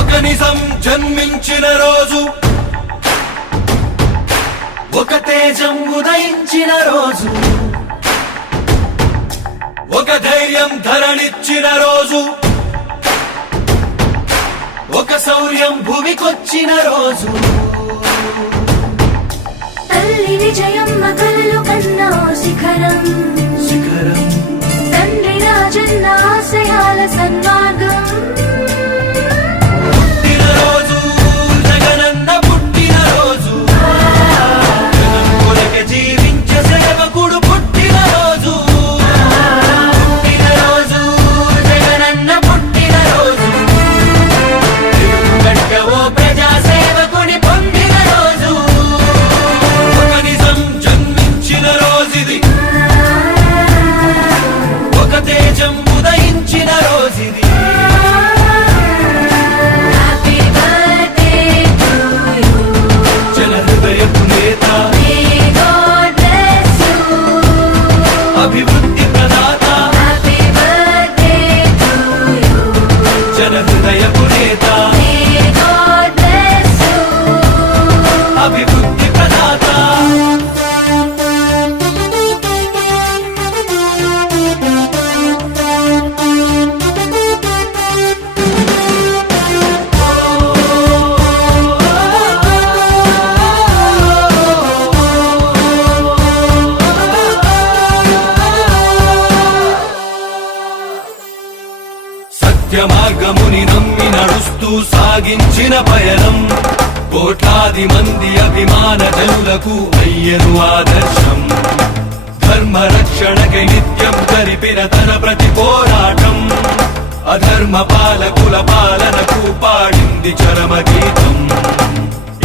ఒక నిజం జన్మించిన రోజు, ఒక తేజం ఉదయించిన రోజు, ఒక ధైర్యం ధరణిచ్చిన రోజు, ఒక శౌర్యం భూమికొచ్చిన రోజు. తల్లి విజయమ్మ కలలు కన్నా శిఖరం, శిఖరం తండ్రి రాజన్న ఆశయాల సన్మార్గం. పుట్టినరోజు జగనన్న పుట్టినరోజు, జనం కొరకే జీవించే సేవకుడు పుట్టినరోజు. పుట్టినరోజు జగనన్న పుట్టినరోజు, తెలుగుగడ్డ ఓ ప్రజా సేవకుని పొందిన రోజు. ఒక నిజం జన్మించిన రోజుది, ఒక తేజం ఉదయించిన రోజుది. హ్యాపీ బర్త్డే టు యు, జన హృదయపు నేత, మే గాడ్ బ్లెస్ యు. అభివృద్ధి ప్రదాత, హ్యాపీ బర్త్డే టు యు, జన హృదయపు నేత, మే గాడ్ బ్లెస్ యు. అభివృద్ధి ప్రదాత. సత్య మార్గముని నమ్మి నడుస్తూ సాగించిన పయనం, కోట్లాది మంది అభిమాన జనులకు అయ్యను ఆదర్శం. ధర్మ రక్షణకై నిత్యం జరిపిన తన ప్రతి పోరాటం, అధర్మ పాలకుల పాలనకు పాడింది చరమ గీతం.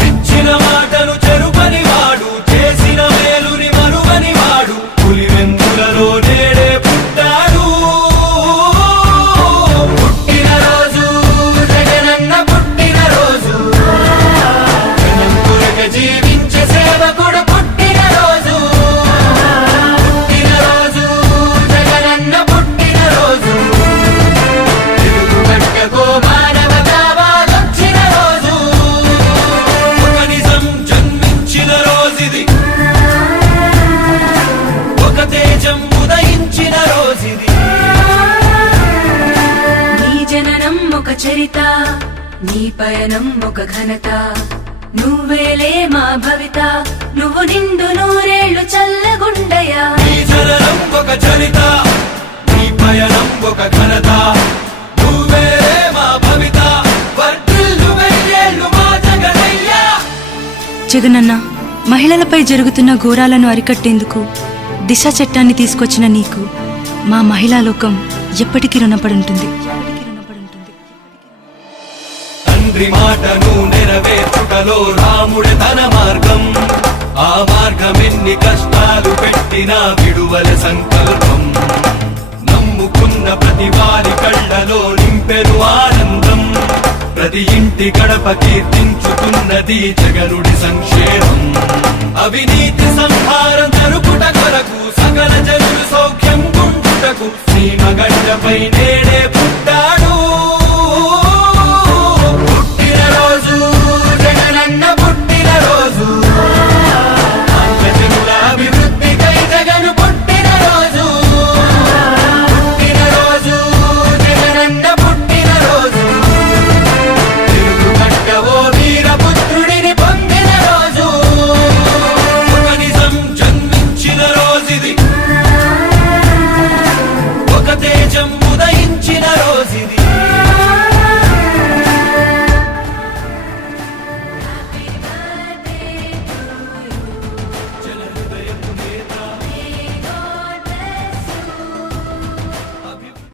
ఇచ్చిన మాటను చెరుపని వాడు, చేసిన మేలుని మరువని వాడు, పులివెందులలో నేడే పుట్టాడు. పుట్టినరోజు జగనన్న పుట్టినరోజు, జనం కొరకే జీవించే సేవకుడు పుట్టినరోజు. పుట్టినరోజు జగనన్న పుట్టినరోజు, తెలుగుగడ్డకు మానవతావాదొచ్చిన రోజు. ఒక నిజం జన్మించిన రోజుది, ఒక తేజం ఉదయించిన రోజుది. నీ జననం ఒక చరిత, నీ పయనం ఒక ఘనత. నువ్వేలే మా భవిత, నువ్వు నిండు నూరేళ్లు చల్లగుండయా. నీ జననం ఒక చరిత, నీ పయనం ఒక ఘనత. నువ్వే మా భవిత, వర్ధిల్లు వెయ్యేళ్ళు మా జగనయ్యా. జగనన్న, మహిళలపై జరుగుతున్న ఘోరాలను అరికట్టేందుకు దిశ చట్టాన్ని తీసుకొచ్చిన నీకు మా మహిళా లోకం ఎప్పటికీ రుణపడి ఉంటుంది. తండ్రి మాటను నెరవేర్చుటలో రాముడి తన మార్గం, ఆ మార్గం ఎన్ని కష్టాలు పెట్టినా విడువల సంకల్పం. నమ్ముకున్న ప్రతి వారి కళ్ళలో నింపెను ఆనందం, ప్రతి ఇంటి గడప కీర్తించుతున్నది జగనుడి సంక్షేమం. అవినీతి సంహారం జరుపుట కొరకు, సకల జనులు సౌఖ్యం గుంటుటకు, సీమగడ్డపై నేడే పుట్ట